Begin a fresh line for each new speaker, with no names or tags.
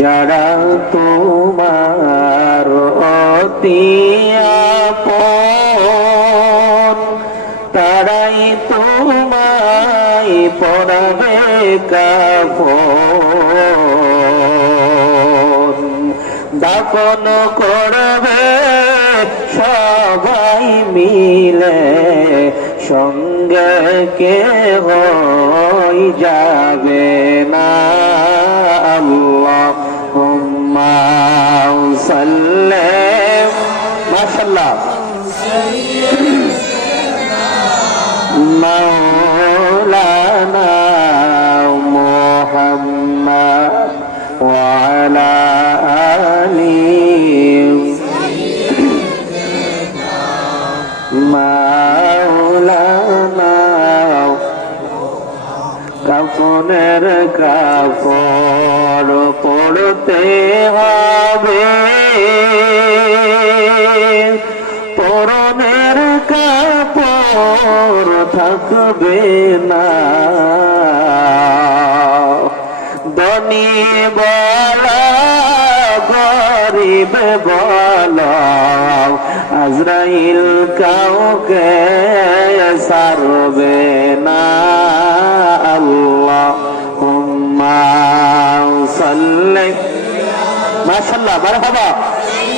যারা তোমার অতি তারাই তোমায় পড়াবে কাপড় দাফন করবে সবাই মিলে, সঙ্গে কে হয়ে যাবে? সাল্লাম মাশাল্লাহ مولانا محمد وعلى آله مولانا কাফনের কাপড় পড়তে হবে পরনের কাপড় থাকবে না। ধনী বলা, গরিব বলা, আজরাইল কাউকে সারবে না। আল্লাহ সাল্লি। মাশাল্লাহ মারহাবা।